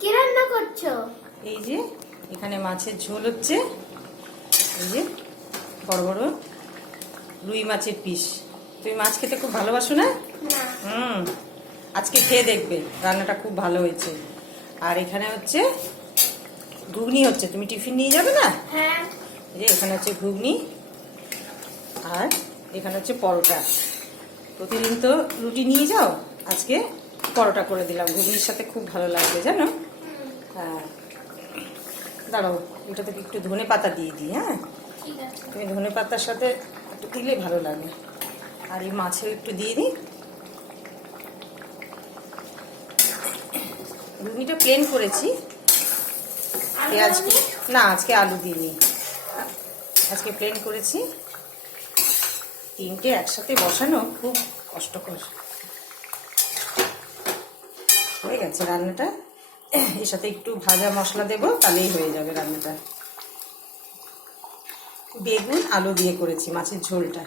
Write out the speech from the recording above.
কি রান্না করছো? এই যে এখানে মাছের ঝোল হচ্ছে, এই যে বড় বড় রুই মাছের পিস। তুমি মাছ খেতে খুব ভালোবাসো না? না। আজকে খেয়ে দেখবে, রান্নাটা খুব ভালো হয়েছে। আর এখানে হচ্ছে ঘুগনি হচ্ছে, তুমি টিফিন নিয়ে যাবে না? হ্যাঁ। এই যে এখানে হচ্ছে ঘুগনি, আর এখানে হচ্ছে পরোটা। প্রতিদিন তো রুটি নিয়ে যাও, আজকে পরোটা করে দিলাম, ঘুগনির সাথে খুব ভালো লাগবে জানো। হ্যাঁ, দাঁড়াও, এটাতে একটু ধনে পাতা দিয়ে দিই। হ্যাঁ, ঠিক আছে। তুমি ধনে পাতার সাথে একটু দিলে ভালো লাগে। আর এই মাছেও একটু দিয়ে দিই। ঘুগনিটা প্লেন করেছি, পেঁয়াজ না, আজকে আলু দিইনি, আজকে প্লেন করেছি। তিনটে একসাথে বসানো খুব কষ্টকর। হয়ে গেছে রান্নাটা, এর সাথে একটু ভাজা মশলা দেবো, তাহলেই হয়ে যাবে রান্নাটা। বেগুন আলু দিয়ে করেছি মাছের ঝোলটা।